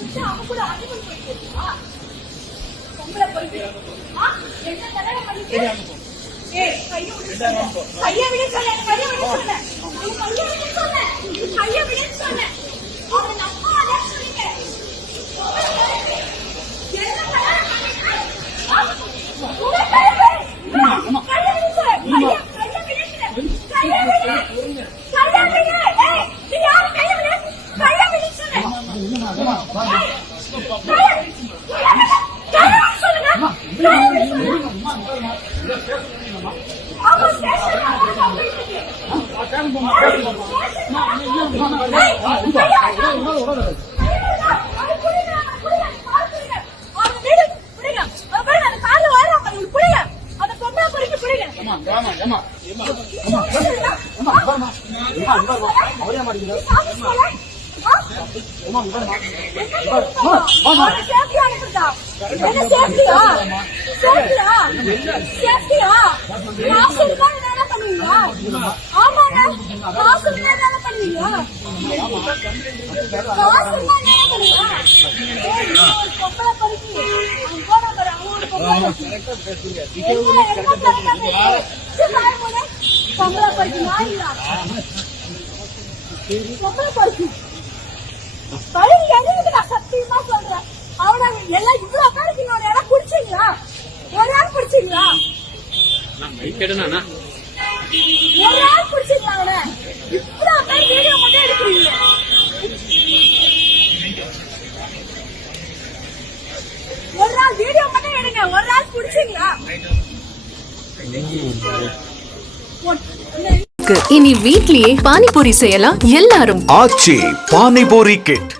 அவன் கூட அனுமதி போயிட்டு பொம்பளை போயிட்டு என்ன தடவை பண்ணிட்டு கையை விட சொன்னேன் கையை விட சொன்னேன் கையை விட சொன்னேன் அவனை நம்ம அதான் சொல்லுங்க என்ன தடவை சத்தியமா சொல்றேன் அவனை எல்லாம் இவ்வளவு பேருக்கு இன்னொரு இடம் குடிச்சீங்களா ஒரு ஆள் குடிச்சீங்களா ஒரு ஆள் குடிச்சீங்களா அவனை இவ்வளவு பேர் வீடியோ மட்டும் எடுக்கிறீங்க ஒரு ஆள் வீடியோ மட்டும் எடுங்க ஒரு ஆள் குடிச்சீங்களா இனி வீட்லயே பானிபூரி செய்யலாம் எல்லாரும் ஆச்சி பானிபூரி கிட்